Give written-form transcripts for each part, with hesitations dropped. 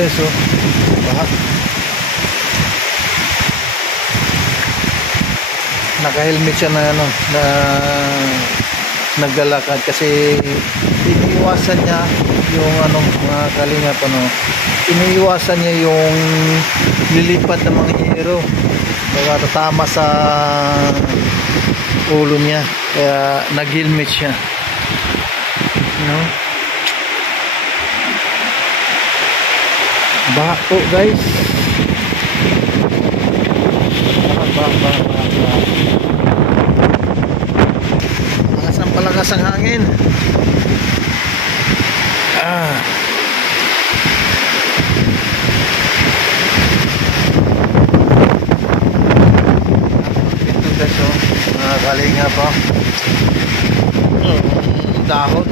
guys, oh. Baha. Naka-helmet siya na ano, na naglalakad kasi iniiwasan niya yung ano, mga kalingap, ano, iniiwasan niya yung lilipad ng mga hero, baka tatama sa ulo niya, kaya nag-helmet siya, you know? Baha po guys, baha. Palakas ang hangin. Ito guys, oh, mga kalinga po. Dahon.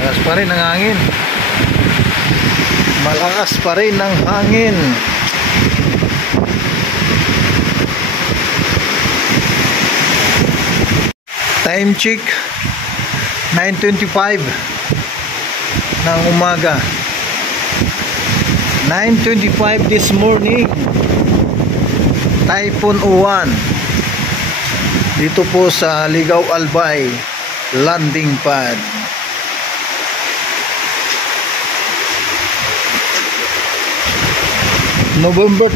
Malakas pa rin ang hangin. Malakas pa rin ang hangin. Time check 9:25 ng umaga. 9:25 this morning. Typhoon Uwan. Dito po sa Ligaw Albay landing pad. November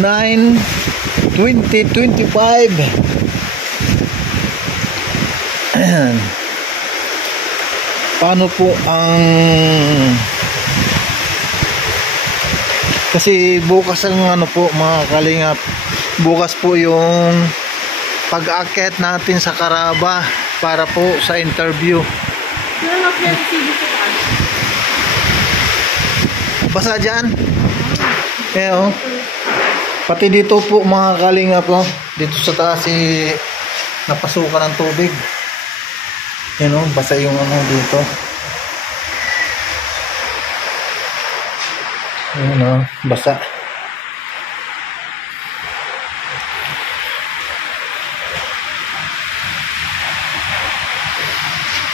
9, 2025. Ayan. Paano po ang, kasi bukas ang ano po mga kalingap, bukas po yung pag-aakyat natin sa Caraba para po sa interview. Basa dyan? Oh. Pati dito po mga kalingap, oh, dito sa taas napasukan ng tubig. Yan, oh, basa yung ano dito. Yan, oh, basa.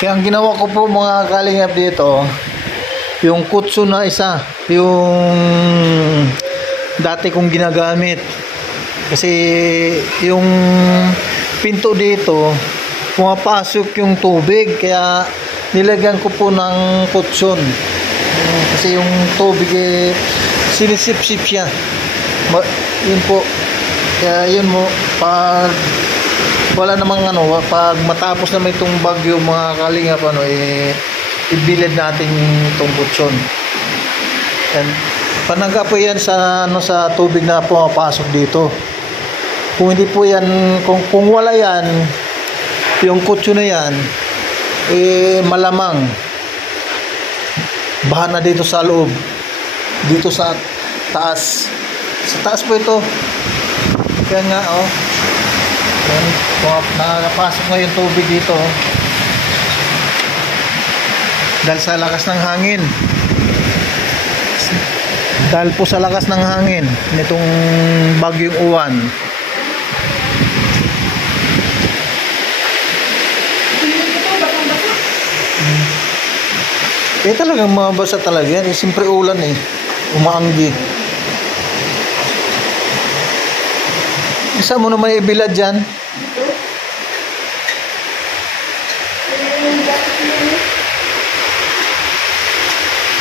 Kaya ang ginawa ko po mga kalingap dito, yung kutso na isa, yung dati kong ginagamit, kasi yung pinto dito pumapasok yung tubig, kaya nilagyan ko po ng kutson, kasi yung tubig sinisip-sip siya. Yun po, kaya yun mo, pag wala namang ano, pag matapos naman itong bagyo mga kalingap, ano, ibilid natin itong kutson. And panangga po yan sa ano, sa tubig na pumapasok dito. Kung hindi po yan, kung wala yan, yung kutson na yan, malamang baha na dito sa loob, dito sa taas. Sa taas po ito. Kaya nga, oh, yan, nakapasok na yung tubig dito, oh, dahil sa lakas ng hangin. Dahil po sa lakas ng hangin nitong bagyong Uwan. Talagang mabasa talaga yan. Siyempre ulan umaanggi. Isa mo naman ibilad dyan.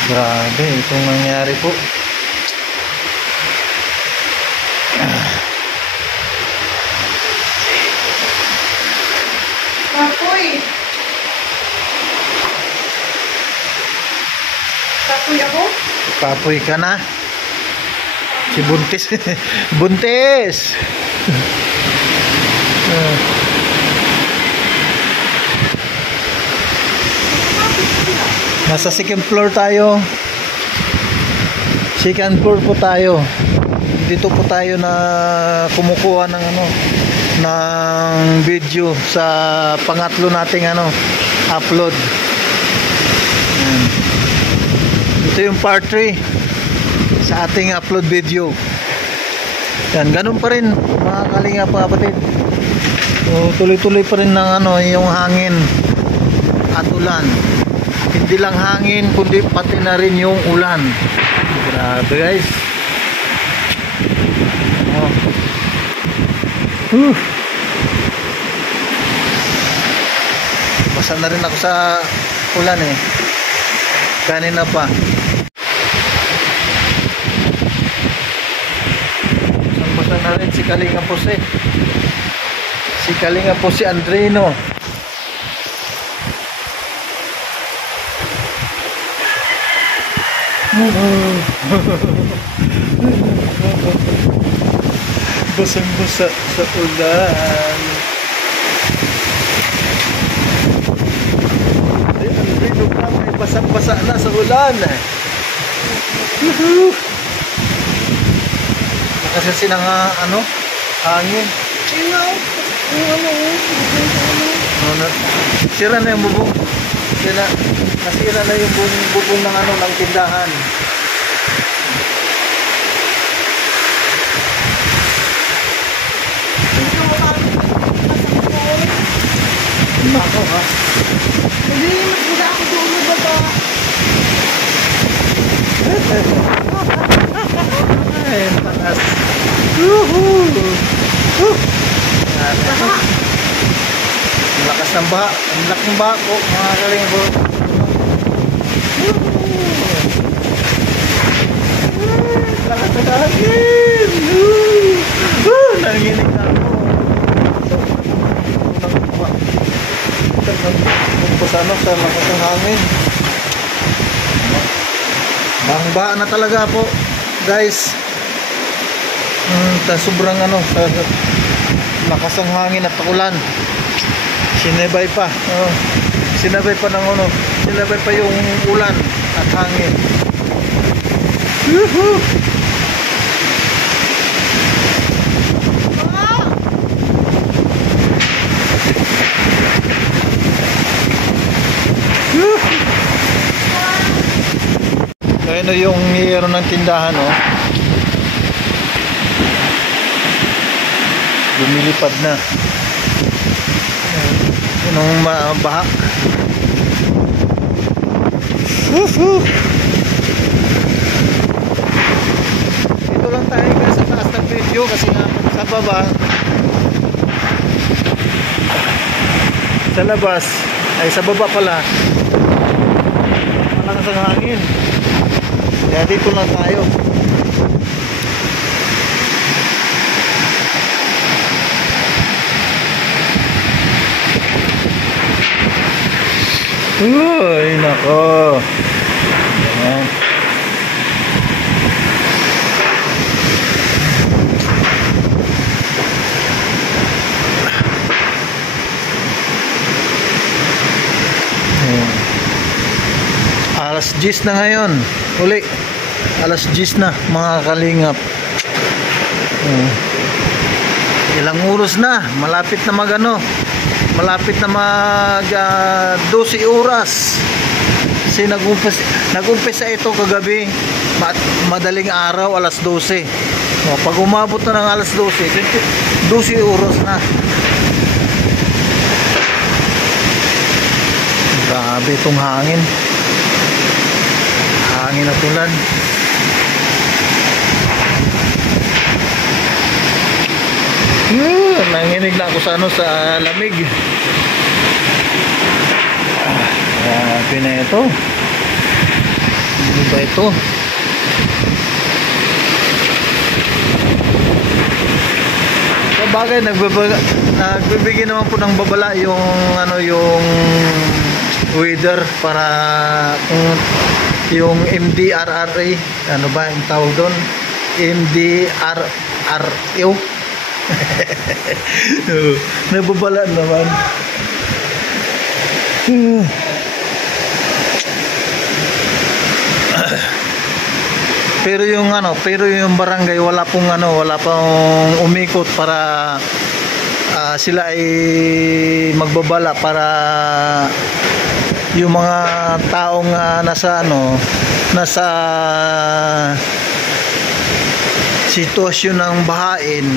Grabe itong nangyari po. Kapoy ako? Kapoy ka na. Si Buntis. Buntis! Nasa second floor tayo. Second floor po tayo. Dito po tayo na kumukuha ng ng video sa pangatlo nating upload. Ayan. Ito yung part 3 sa ating upload video. Yan, ganun pa rin mga kalingap mga kapatid. So, tuloy-tuloy pa rin ng yung hangin at ulan. Hindi lang hangin kundi pati na rin yung ulan. Grabe guys. Basa na rin ako sa ulan eh. Kanina pa. Basa na rin si Kalinga Pose. Si Kalinga Pose Andrino. Basang-basa sa ulan. Andrino ka, may basang-basa na sa ulan. Nakasasi na nga hangin. Sira na yung bubong. Nasira na yung bubong ng ng tindahan. Ako ha? Hindi, magbuda ako doon mo ba? Ay, taas. Ang lakas ng baha. Ang laking baha po, mga kalingap po. Lakas ng hangin. Nanginig na ako. Sa lakas ng hangin. Baha na talaga po, guys. Sobrang sa lakas ng hangin at ulan. Sinabay pa. Sinabay pa ng sinabay pa yung ulan at hangin. Yuhu! Ano yung hiyero ng tindahan lumilipad na yung baha. Dito lang tayo guys sa taas ng video kasi nga sa baba sa labas ay sa baba pala malakas ang hangin. Kaya dito lang tayo. Uy, nako. Ayan. Alas 10 na ngayon. Uli. Alas 10 na mga kalingap. Ilang oras na. Malapit na malapit na mag 12 oras. Kasi nag-umpisa ito kagabi. Madaling araw, alas 12. Pag umabot na ng alas 12, 12 oras na. Grabe itong hangin. Hangin at ulan. Nanginig na ako sa lamig. Grabe na ito. Ano ba ito? Sabagay, nagbibigay naman po ng babala yung yung weather para yung MDRRA, ano ba yung tawag doon? MDRRA Nababala naman. Pero yung barangay wala pong umikot para sila ay magbabala para yung mga taong nasa sitwasyon ng bahain.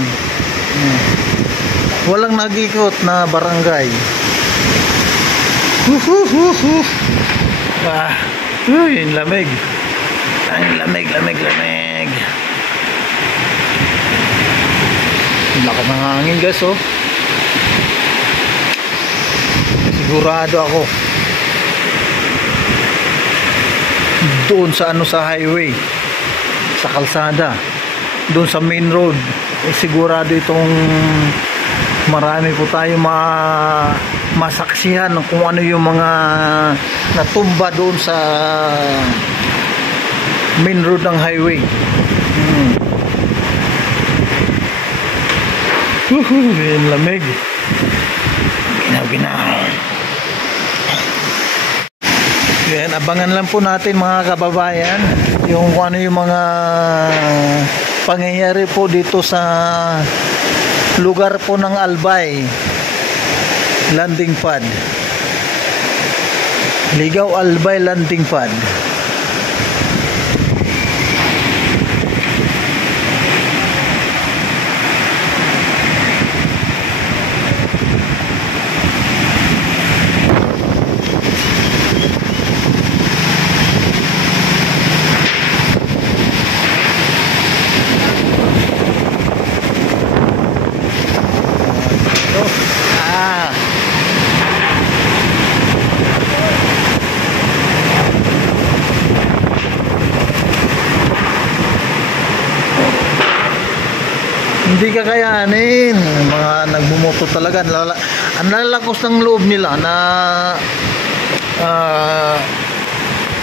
Walang nag-ikot na barangay. Uy, lamig. Ang lamig. Lakas ng hangin, guys, oh. Sigurado ako doon sa highway, sa kalsada, doon sa main road, sigurado itong marami po tayo masaksihan kung ano yung mga natumba doon sa main road ng highway. Yung lamig. Ginaw. Yan, abangan lang po natin mga kababayan yung kung ano yung mga pangyayari po dito sa lugar po ng Albay landing pad. Ligaw Albay landing pad. Hindi kakayanin. Mga nagbumoto talaga. Ang lalakos ng loob nila na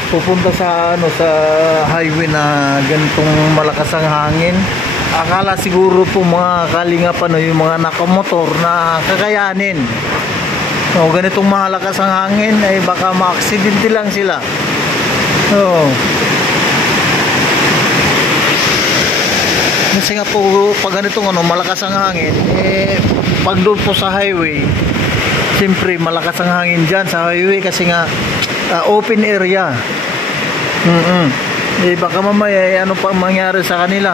pupunta sa highway na ganitong malakas ang hangin. Akala siguro po mga kalingap yung mga nakamotor na kakayanin. So, ganitong malakas ang hangin ay baka ma-aksidente lang sila. Kasi nga po pag ganitong malakas ang hangin, pag doon po sa highway, siyempre malakas ang hangin dyan sa highway kasi nga open area. Baka mamaya ano pa mangyari sa kanila,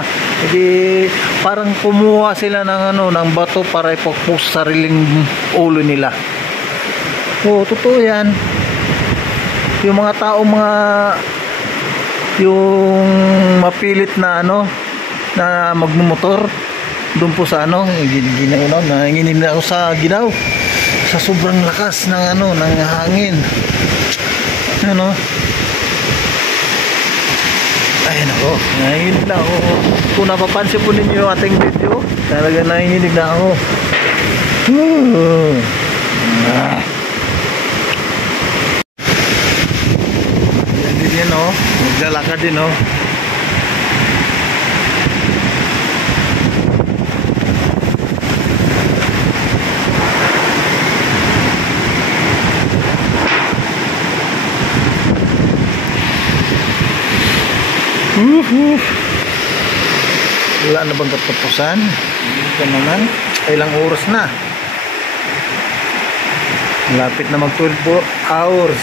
parang kumuha sila ng bato para ipokpos sa sariling ulo nila. Totoo yan. Yung mga tao, yung mapilit na na magmumotor doon po sa nanginginig na ako sa ginaw sa sobrang lakas ng ng hangin. Ay nako, nanginginig na ako. Kung napapansin po ninyo yung ating video, talaga nanginginig na ako. Yan din maglalakad din Wala na bang katapusan? Ito naman, ilang oras na? Malapit na mag 12 hours.